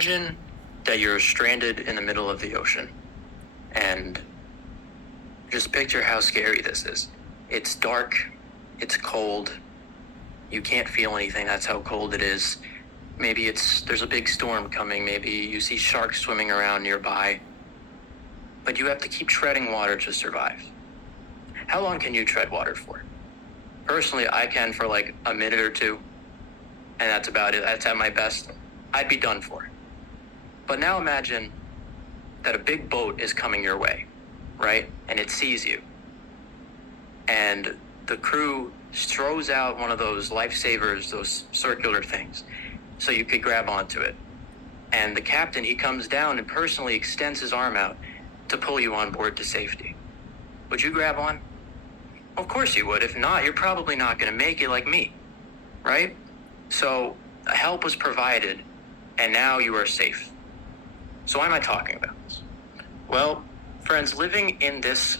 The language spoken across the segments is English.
Imagine that you're stranded in the middle of the ocean, and just picture how scary this is. It's dark, it's cold, you can't feel anything, that's how cold it is. Maybe there's a big storm coming, maybe you see sharks swimming around nearby, but you have to keep treading water to survive. How long can you tread water for? Personally, I can for like a minute or two, and that's about it. That's at my best. I'd be done for. But now imagine that a big boat is coming your way, right? And it sees you. And the crew throws out one of those lifesavers, those circular things, so you could grab onto it. And the captain, he comes down and personally extends his arm out to pull you on board to safety. Would you grab on? Of course you would. If not, you're probably not going to make it like me, right? So help was provided, and now you are safe. So why am I talking about this? Well, friends, living in this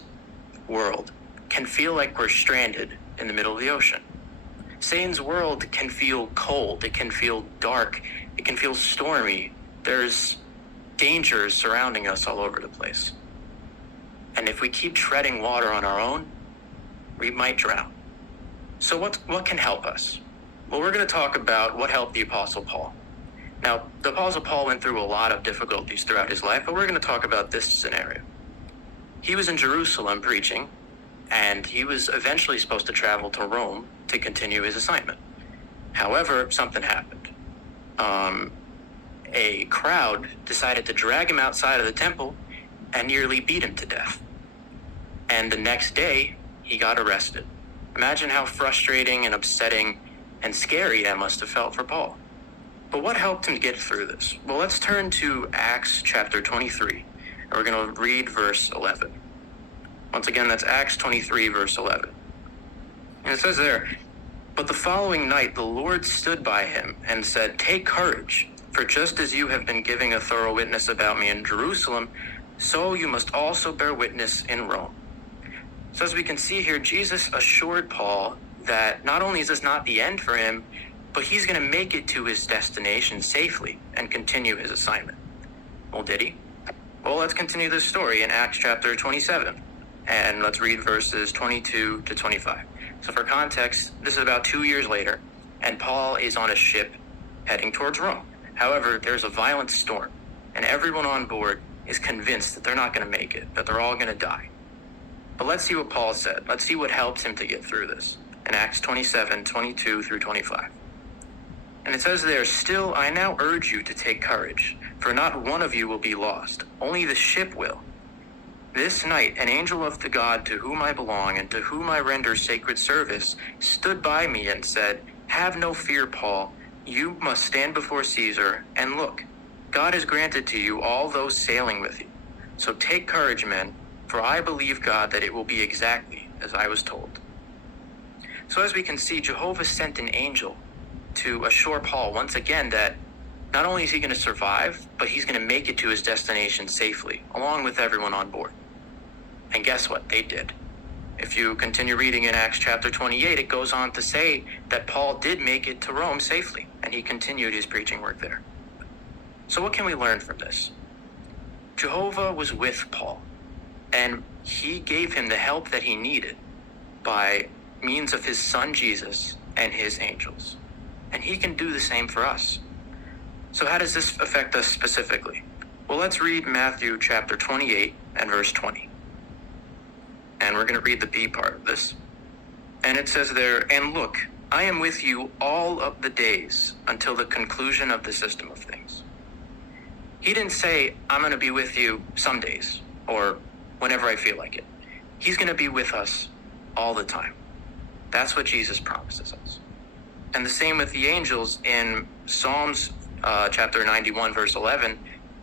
world can feel like we're stranded in the middle of the ocean. Satan's world can feel cold, it can feel dark, it can feel stormy. There's dangers surrounding us all over the place. And if we keep treading water on our own, we might drown. So what can help us? Well, we're going to talk about what helped the Apostle Paul. Now, the Apostle Paul went through a lot of difficulties throughout his life, but we're going to talk about this scenario. He was in Jerusalem preaching, and he was eventually supposed to travel to Rome to continue his assignment. However, something happened. A crowd decided to drag him outside of the temple and nearly beat him to death. And the next day, he got arrested. Imagine how frustrating and upsetting and scary that must have felt for Paul. But what helped him get through this? Well, let's turn to Acts chapter 23, and we're going to read verse 11. Once again, that's Acts 23, verse 11. And it says there, "But the following night the Lord stood by him and said, 'Take courage, for just as you have been giving a thorough witness about me in Jerusalem, so you must also bear witness in Rome.'" So as we can see here, Jesus assured Paul that not only is this not the end for him, but he's going to make it to his destination safely and continue his assignment. Well, did he? Well, let's continue this story in Acts chapter 27, and let's read verses 22 to 25. So for context, this is about 2 years later, and Paul is on a ship heading towards Rome. However, there's a violent storm, and everyone on board is convinced that they're not going to make it, that they're all going to die. But let's see what Paul said. Let's see what helped him to get through this in Acts 27, 22 through 25. And it says there, "Still, I now urge you to take courage, for not one of you will be lost, only the ship will. This night, an angel of the God to whom I belong and to whom I render sacred service stood by me and said, 'Have no fear, Paul. You must stand before Caesar, and look, God has granted to you all those sailing with you. So take courage, men, for I believe God that it will be exactly as I was told.'" So as we can see, Jehovah sent an angel to assure Paul once again that not only is he going to survive, but he's going to make it to his destination safely, along with everyone on board. And guess what? They did. If you continue reading in Acts chapter 28, it goes on to say that Paul did make it to Rome safely, and he continued his preaching work there. So what can we learn from this? Jehovah was with Paul, and he gave him the help that he needed by means of his son Jesus and his angels. And he can do the same for us. So how does this affect us specifically? Well, let's read Matthew chapter 28 and verse 20. And we're going to read the B part of this. And it says there, "And look, I am with you all of the days until the conclusion of the system of things." He didn't say, "I'm going to be with you some days or whenever I feel like it." He's going to be with us all the time. That's what Jesus promises us. And the same with the angels in Psalms chapter 91, verse 11.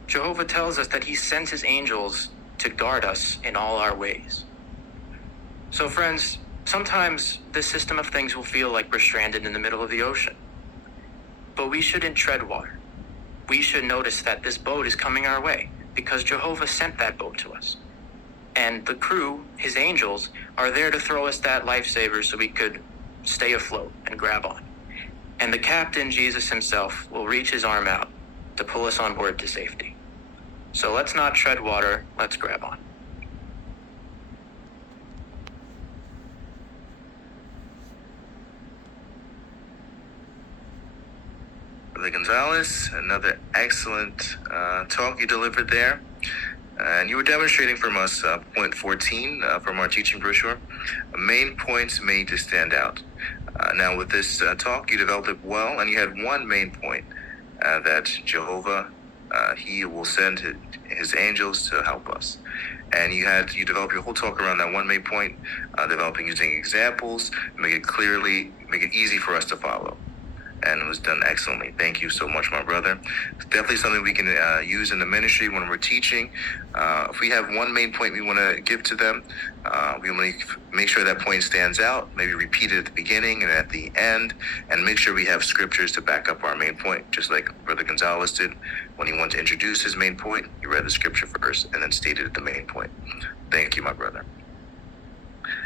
Jehovah tells us that he sends his angels to guard us in all our ways. So friends, sometimes this system of things will feel like we're stranded in the middle of the ocean. But we shouldn't tread water. We should notice that this boat is coming our way because Jehovah sent that boat to us. And the crew, his angels, are there to throw us that lifesaver so we could stay afloat and grab on. And the captain, Jesus himself, will reach his arm out to pull us on board to safety. So let's not tread water, let's grab on. Brother Gonzalez, another excellent talk you delivered there. And you were demonstrating from us point 14 from our teaching brochure, main points made to stand out. Now with this talk, you developed it well, and you had one main point, that Jehovah, he will send his angels to help us. And you developed your whole talk around that one main point, developing using examples, make it easy for us to follow. And it was done excellently. Thank you so much, my brother. It's definitely something we can use in the ministry when we're teaching. If we have one main point we want to give to them, we want to make sure that point stands out, maybe repeat it at the beginning and at the end, and make sure we have scriptures to back up our main point, just like Brother Gonzalez did. When he wanted to introduce his main point, he read the scripture first and then stated the main point. Thank you, my brother.